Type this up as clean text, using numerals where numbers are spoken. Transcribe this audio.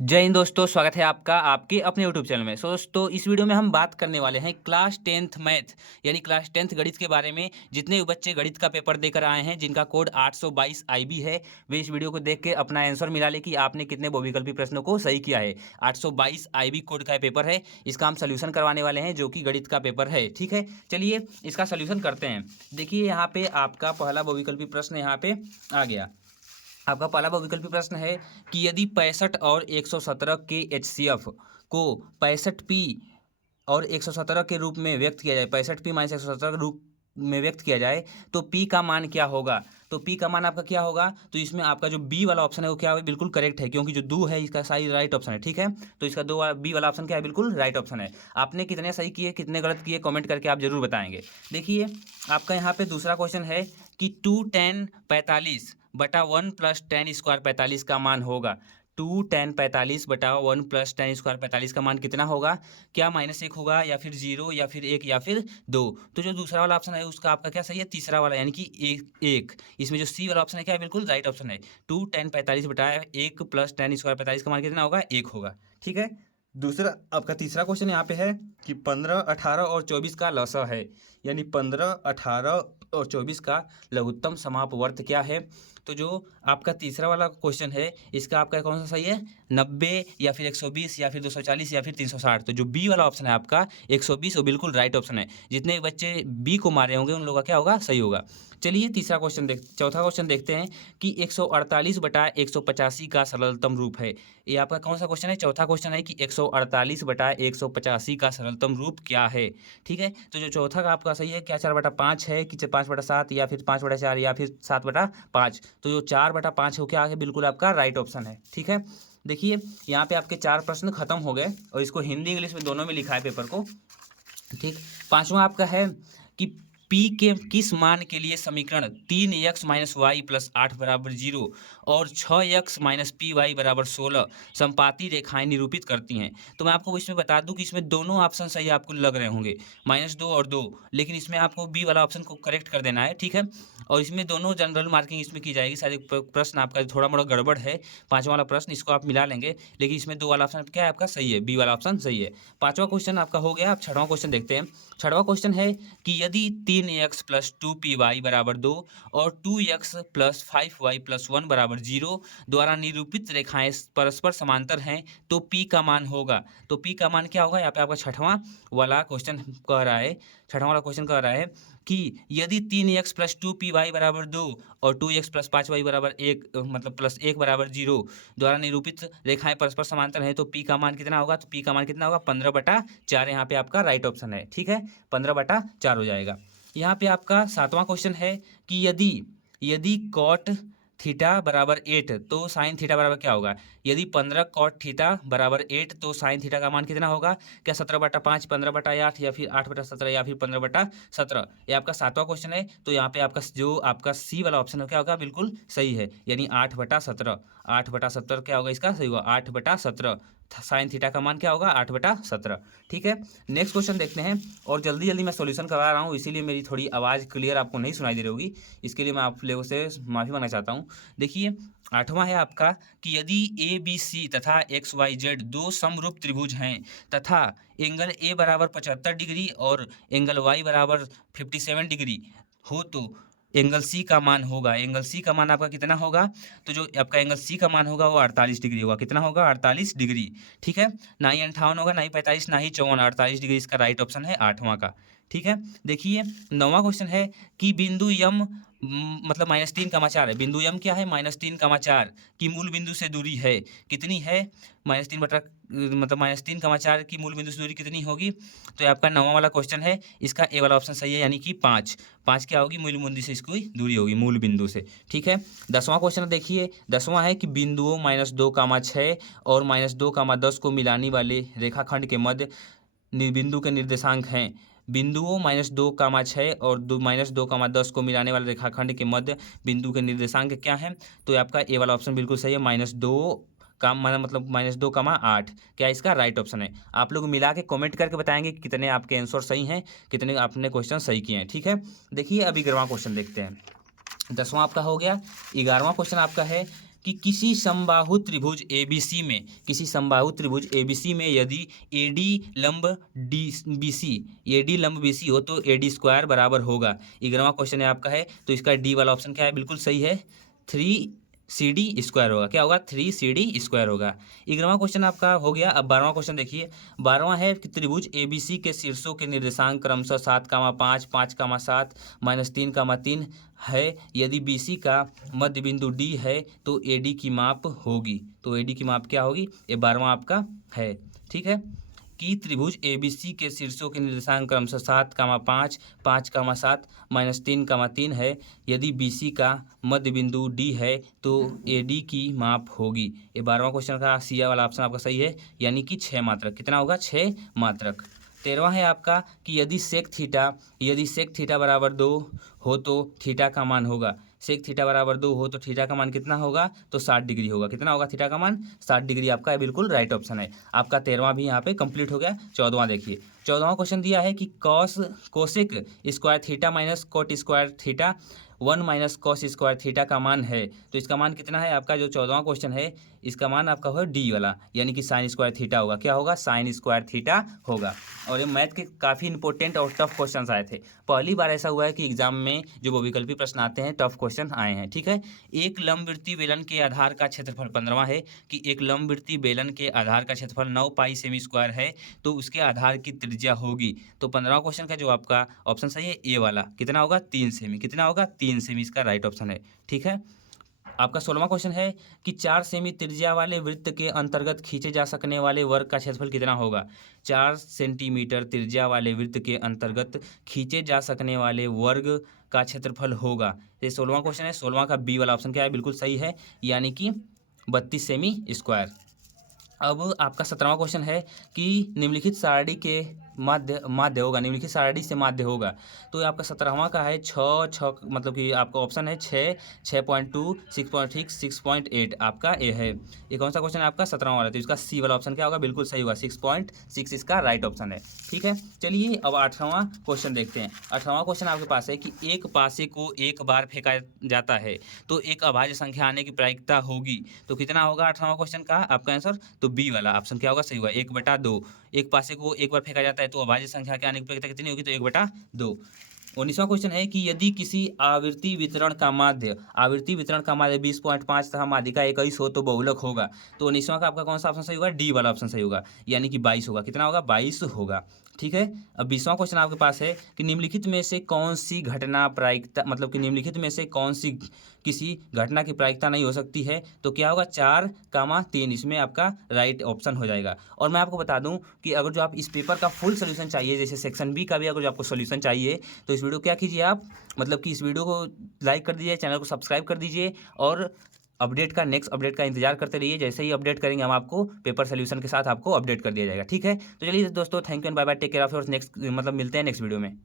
जय हिंद दोस्तों, स्वागत है आपका आपके अपने यूट्यूब चैनल में। दोस्तों, इस वीडियो में हम बात करने वाले हैं क्लास 10th मैथ यानी क्लास 10th गणित के बारे में। जितने भी बच्चे गणित का पेपर देकर आए हैं जिनका कोड 822 IB है, वे इस वीडियो को देख के अपना आंसर मिला ले कि आपने कितने बहुविकल्पी प्रश्नों को सही किया है। 822 IB कोड का पेपर है, इसका हम सोल्यूशन करवाने वाले हैं जो कि गणित का पेपर है। ठीक है, चलिए इसका सोल्यूशन करते हैं। देखिए यहाँ पे आपका पहला बहुविकल्पी प्रश्न यहाँ पे आ गया। आपका पहला बहुविकल्पी प्रश्न है कि यदि 65 और 117 के HCF को 65P और 117 के रूप में व्यक्त किया जाए, 65P माइनस 117 के रूप में व्यक्त किया जाए तो P का मान क्या होगा। तो P का मान आपका क्या होगा, तो इसमें आपका जो B वाला ऑप्शन है वो क्या है, बिल्कुल करेक्ट है, क्योंकि जो दो है इसका सही राइट ऑप्शन है। ठीक है, तो इसका B वाला ऑप्शन क्या है, बिल्कुल राइट ऑप्शन है। आपने कितने सही किए कितने गलत किए कमेंट करके आप जरूर बताएंगे। देखिए आपका यहाँ पे दूसरा क्वेश्चन है कि 2tan 45 बटा 1 प्लस टेन स्क्वायर 45 का मान होगा। 2tan 45 बटा 1 प्लस टेन स्क्वायर 45 का मान कितना होगा, क्या -1 होगा या फिर 0 या फिर 1 या फिर 2। तो जो दूसरा वाला ऑप्शन है उसका आपका क्या सही है, तीसरा वाला यानी कि एक। इसमें जो सी वाला ऑप्शन है क्या है, बिल्कुल राइट ऑप्शन है। 2tan 45 बटा 1 प्लस टेन स्क्वायर 45 का मान कितना होगा, 1 होगा। ठीक है, दूसरा आपका तीसरा क्वेश्चन यहाँ पे है कि 15, 18 और 24 का लसा है, यानी 15, 18 और 24 का लघुत्तम समापवर्त क्या है। तो जो आपका तीसरा वाला क्वेश्चन है इसका आपका कौन सा सही है, 90 या फिर 120 या फिर 240 या फिर 360। तो जो बी वाला ऑप्शन है आपका 120 वो बिल्कुल राइट ऑप्शन है। जितने बच्चे बी को मारे होंगे उन लोगों का क्या होगा, सही होगा। चलिए चौथा क्वेश्चन देखते हैं कि 148 बटा 185 का सरलतम रूप है। ये आपका कौन सा क्वेश्चन है, चौथा क्वेश्चन है कि 148 बटा 185 का सरलतम रूप क्या है। ठीक है, तो जो चौथा का आपका सही है क्या 4/5 है कि 5/7 या फिर 5/4 या फिर 7/5। तो जो 4/5 हो क्या है, बिल्कुल आपका राइट ऑप्शन है। ठीक है, देखिए यहाँ पे आपके 4 प्रश्न खत्म हो गए और इसको हिंदी इंग्लिश में दोनों में लिखा है पेपर को। ठीक, पांचवा आपका है कि P के किस मान के लिए समीकरण 3x माइनस वाई प्लस 8 बराबर 0 और 6x माइनस पी वाई बराबर 16 संपाती रेखाएं निरूपित करती हैं। तो मैं आपको इसमें बता दूं कि इसमें दोनों ऑप्शन सही आपको लग रहे होंगे, -2 और 2, लेकिन इसमें आपको बी वाला ऑप्शन को करेक्ट कर देना है। ठीक है, और इसमें दोनों जनरल मार्किंग इसमें की जाएगी। शायद प्रश्न आपका थोड़ा मोड़ा गड़बड़ है, पाँचवा वाला प्रश्न इसको आप मिला लेंगे, लेकिन इसमें 2 वाला ऑप्शन क्या है आपका सही है, बी वाला ऑप्शन सही है। पाँचवा क्वेश्चन आपका हो गया। अब छठवां क्वेश्चन देखते हैं। छठवां क्वेश्चन है कि यदि 3x प्लस 2py बराबर 2 और 2x प्लस 5y प्लस 1 बराबर 0 द्वारा निरूपित रेखाएं परस्पर समांतर हैं तो p का मान होगा। तो p का मान क्या होगा, यहाँ पे आपका छठवां वाला क्वेश्चन कह रहा है, छठवां वाला क्वेश्चन कह रहा है कि यदि 3x प्लस 2py बराबर 2 और 2x प्लस 5y बराबर 1 मतलब प्लस 1 बराबर 0 द्वारा निरूपित रेखाएं परस्पर समांतर हैं तो p का मान कितना होगा। तो p का मान कितना होगा, 15/4। यहाँ पे आपका राइट ऑप्शन है। ठीक है, 15/4 हो जाएगा। यहाँ पे आपका सातवां क्वेश्चन है कि यदि यदि कॉट थीटा बराबर 8 तो साइन थीटा बराबर क्या होगा। यदि 15 कॉट थीटा बराबर 8 तो साइन थीटा का मान कितना होगा, क्या 17/5, 15/8 या फिर 8/17 या फिर 15/17। ये आपका सातवां क्वेश्चन है। तो यहाँ पे आपका जो आपका सी वाला ऑप्शन है क्या होगा, बिल्कुल सही है, यानी 8/17। 8/17 क्या होगा, इसका सही होगा 8/17। साइन थीटा का मान क्या होगा, 8/17। ठीक है, नेक्स्ट क्वेश्चन देखते हैं। और जल्दी जल्दी मैं सॉल्यूशन करवा रहा हूँ, इसीलिए मेरी थोड़ी आवाज़ क्लियर आपको नहीं सुनाई दे रही होगी, इसके लिए मैं आप लोगों से माफ़ी मांगना चाहता हूँ। देखिए आठवां है आपका कि यदि ए बी सी तथा एक्स वाई जेड दो समरूप त्रिभुज हैं तथा एंगल ए बराबर 75 डिग्री और एंगल वाई बराबर 57 डिग्री हो तो एंगल सी का मान होगा। एंगल सी का मान आपका कितना होगा, तो जो आपका एंगल सी का मान होगा वो 48 डिग्री होगा। कितना होगा, 48 डिग्री। ठीक है, ना ही 58 होगा, ना ही 45, ना ही 54, 48 डिग्री इसका राइट ऑप्शन है आठवां का। ठीक है, देखिए नौवां क्वेश्चन है कि बिंदु यम मतलब -3,4 है। बिंदु यम क्या है, -3,4 की मूल बिंदु से दूरी है कितनी है, -3 बटा मतलब -3,4 की मूल बिंदु से दूरी कितनी होगी। तो ये आपका नौवां वाला क्वेश्चन है, इसका ए वाला ऑप्शन सही है, यानी कि 5। 5 क्या होगी, मूल बिंदु से इसकी दूरी होगी, मूल बिंदु से। ठीक है, 10वां क्वेश्चन देखिए। 10वां है कि बिंदुओं -2,6 और -2,10 को मिलाने वाले रेखाखंड के मध्य बिंदु के निर्देशांक हैं। बिंदुओं -2,6 और -2,10 को मिलाने वाले रेखाखंड के मध्य बिंदु के निर्देशांक क्या हैं। तो आपका ए वाला ऑप्शन बिल्कुल सही है, -2 का मतलब -2,8 क्या इसका राइट ऑप्शन है। आप लोग मिला के कमेंट करके बताएंगे कि कितने आपके आंसर सही हैं, कितने आपने क्वेश्चन सही किए हैं। ठीक है, देखिए अब 11वां क्वेश्चन देखते हैं। 10वां आपका हो गया। 11वां क्वेश्चन आपका है कि किसी समबाहु त्रिभुज ABC में यदि AD लंब BC हो तो AD स्क्वायर बराबर होगा। 11वां क्वेश्चन है आपका है, तो इसका डी वाला ऑप्शन क्या है, बिल्कुल सही है, 3CD स्क्वायर होगा। क्या होगा, 3CD स्क्वायर होगा। 11वां क्वेश्चन आपका हो गया। अब 12वां क्वेश्चन देखिए। 12वां है कि त्रिभुज ABC के शीर्षों के निर्देशांक क्रमशः 7,5, 5,7 -3,3 है। यदि BC का मध्य बिंदु D है तो AD की माप होगी। तो AD की माप क्या होगी, ये 12वां आपका है। ठीक है, कि त्रिभुज ABC के शीर्षों के निर्देशांक क्रमशः 7,5, 5,7 -3,3 है। यदि BC का मध्य बिंदु D है तो AD की माप होगी। ये 12वां क्वेश्चन का सी वाला ऑप्शन आपका सही है, यानी कि 6 मात्रक। कितना होगा, 6 मात्रक। 13वां है आपका कि यदि सेक थीटा बराबर 2 हो तो थीटा का मान होगा। सेक थीटा बराबर 2 हो तो थीटा का मान कितना होगा, तो 60 डिग्री होगा। कितना होगा थीटा का मान, 60 डिग्री आपका बिल्कुल राइट ऑप्शन है। आपका 13वां भी यहाँ पे कंप्लीट हो गया। 14वां देखिए। 14वां क्वेश्चन दिया है कि cosec square theta minus cot square theta 1 minus cos square theta का मान है। तो इसका मान कितना है आपका, जो 14वां क्वेश्चन है इसका मान आपका होगा डी वाला, यानी कि साइन स्क्वायर थीटा होगा। क्या होगा, साइन स्क्वायर थीटा होगा। और ये मैथ के काफ़ी इंपॉर्टेंट और टफ क्वेश्चन आए थे। पहली बार ऐसा हुआ है कि एग्जाम में जो बहुविकल्पी प्रश्न आते हैं टफ क्वेश्चन आए हैं। ठीक है, एक लंबवृत्तीय बेलन के आधार का क्षेत्रफल, 15वां है कि एक लंबवृत्तीय बेलन के आधार का क्षेत्रफल 9 पाई सेमी स्क्वायर है तो उसके आधार की त्रिज्या होगी। तो 15वां क्वेश्चन का जो आपका ऑप्शन सही है ए वाला, कितना होगा, 3 सेमी। कितना होगा, 3 सेमी इसका राइट ऑप्शन है। ठीक है, आपका 16वां क्वेश्चन है कि 4 सेमी त्रिज्या वाले वृत्त के अंतर्गत खींचे जा सकने वाले वर्ग का क्षेत्रफल कितना होगा। 4 सेंटीमीटर त्रिज्या वाले वृत्त के अंतर्गत खींचे जा सकने वाले वर्ग का क्षेत्रफल होगा। ये 16वां क्वेश्चन है। 16वां का बी वाला ऑप्शन क्या है, बिल्कुल सही है, यानी कि 32 सेमी स्क्वायर। अब आपका 17वां क्वेश्चन है कि निम्नलिखित सारणी के माध्य होगा, निम्नलिखित सारणी से माध्य होगा। तो आपका 17वां का है 6 मतलब कि आपका ऑप्शन है 6, 6.2, 6.6, 6.8 आपका ए है। ये कौन सा क्वेश्चन है आपका, 17वां वाला। तो इसका सी वाला ऑप्शन क्या होगा, बिल्कुल सही होगा, 6.6 इसका राइट ऑप्शन है। ठीक है, चलिए अब 18वां क्वेश्चन देखते हैं। 18वां क्वेश्चन आपके पास है कि एक पासे को एक बार फेंका जाता है तो एक अभाज्य संख्या आने की प्रायिकता होगी। तो कितना होगा 18वां क्वेश्चन का आपका आंसर, तो बी वाला ऑप्शन क्या होगा, सही होगा, 1/2। एक पासे को एक बार फेंका जाता है तो अभाज्य संख्या के आने की प्रायिकता कितनी होगी, तो 1/2। 19वां क्वेश्चन है कि यदि किसी आवर्ती वितरण का माध्य 20.5 तथा माध्यिका 21 हो तो बहुलक होगा। तो 19वां का आपका कौन सा ऑप्शन सही होगा, डी वाला ऑप्शन सही होगा, यानी कि 22 होगा। कितना होगा, 22 होगा। ठीक है, अब 20वां क्वेश्चन आपके पास है कि निम्नलिखित में से कौन सी घटना प्रायिकता, मतलब कि निम्नलिखित में से कौन सी किसी घटना की प्रायिकता नहीं हो सकती है। तो क्या होगा, 4,3 इसमें आपका राइट ऑप्शन हो जाएगा। और मैं आपको बता दूं कि अगर जो आप इस पेपर का फुल सोल्यूशन चाहिए, जैसे सेक्शन बी का भी अगर जो आपको सोल्यूशन चाहिए तो इस वीडियो क्या कीजिए आप, मतलब कि इस वीडियो को लाइक कर दीजिए, चैनल को सब्सक्राइब कर दीजिए और नेक्स्ट अपडेट का इंतजार करते रहिए। जैसे ही अपडेट करेंगे हम आपको पेपर सोल्यूशन के साथ आपको अपडेट कर दिया जाएगा। ठीक है, तो चलिए दोस्तों, thank you and bye bye, take care of your, next मतलब मिलते हैं नेक्स्ट वीडियो में।